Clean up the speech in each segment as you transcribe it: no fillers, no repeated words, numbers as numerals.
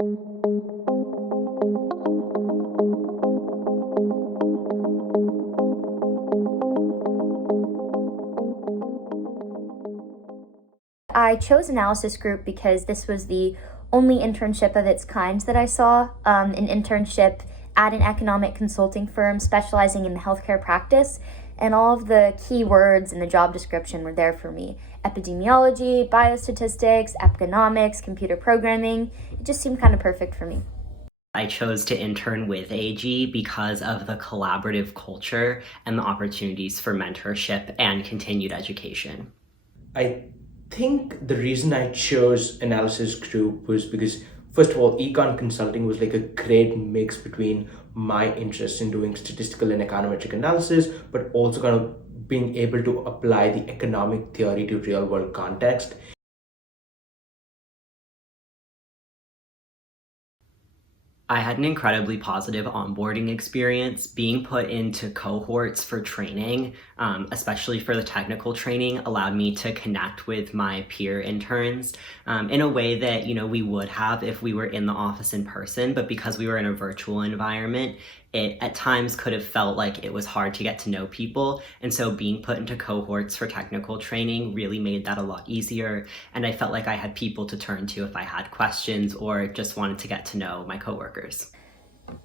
I chose Analysis Group because this was the only internship of its kind that I saw, an internship at an economic consulting firm specializing in the healthcare practice, and all of the key words in the job description were there for me. Epidemiology, biostatistics, economics, computer programming. It just seemed kind of perfect for me. I chose to intern with AG because of the collaborative culture and the opportunities for mentorship and continued education. I think the reason I chose Analysis Group was because, first of all, econ consulting was like a great mix between my interest in doing statistical and econometric analysis, but also kind of being able to apply the economic theory to real world context. I had an incredibly positive onboarding experience. Being put into cohorts for training, especially for the technical training, allowed me to connect with my peer interns in a way that we would have if we were in the office in person. But because we were in a virtual environment, it at times could have felt like it was hard to get to know people. And so being put into cohorts for technical training really made that a lot easier. And I felt like I had people to turn to if I had questions or just wanted to get to know my coworkers.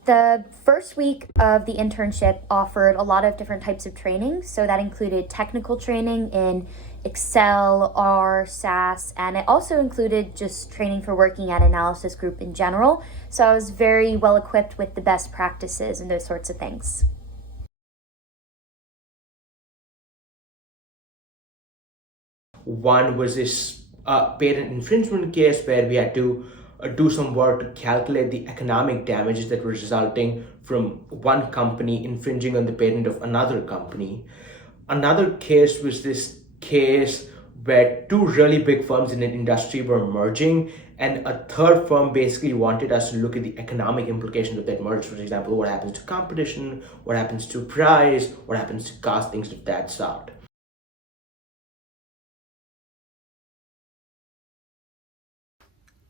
The first week of the internship offered a lot of different types of training. So that included technical training in Excel, R, SAS, and it also included just training for working at Analysis Group in general. So I was very well equipped with the best practices and those sorts of things. One was this patent infringement case where we had to do some work to calculate the economic damages that were resulting from one company infringing on the patent of another company. Another case was this case where two really big firms in an industry were merging, and a third firm basically wanted us to look at the economic implications of that merge. For example, what happens to competition, what happens to price, what happens to cost, things of that sort.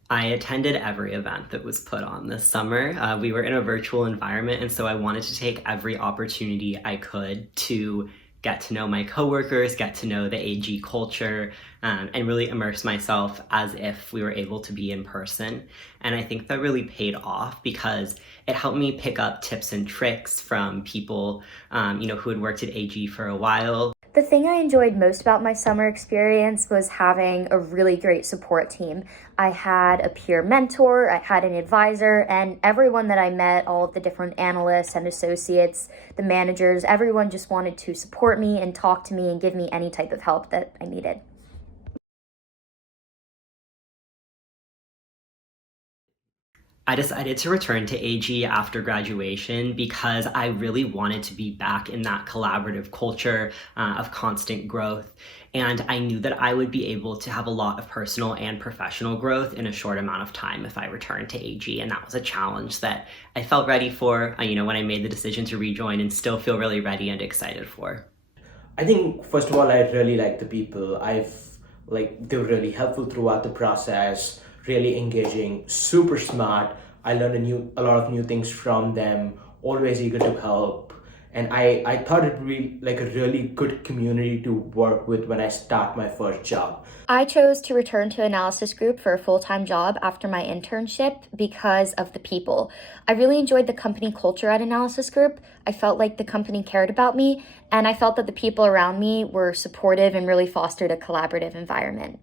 I attended every event that was put on this summer. We were in a virtual environment, and so I wanted to take every opportunity I could to get to know my coworkers, get to know the AG culture, and really immerse myself as if we were able to be in person. And I think that really paid off because it helped me pick up tips and tricks from people, who had worked at AG for a while. The thing I enjoyed most about my summer experience was having a really great support team. I had a peer mentor, I had an advisor, and everyone that I met, all of the different analysts and associates, the managers, everyone just wanted to support me and talk to me and give me any type of help that I needed. I decided to return to AG after graduation because I really wanted to be back in that collaborative culture of constant growth. And I knew that I would be able to have a lot of personal and professional growth in a short amount of time if I returned to AG. And that was a challenge that I felt ready for, when I made the decision to rejoin, and still feel really ready and excited for. I think, first of all, I really like the people. They were really helpful throughout the process, really engaging, super smart. I learned a lot of new things from them, always eager to help. And I thought it would be like a really good community to work with when I start my first job. I chose to return to Analysis Group for a full-time job after my internship because of the people. I really enjoyed the company culture at Analysis Group. I felt like the company cared about me, and I felt that the people around me were supportive and really fostered a collaborative environment.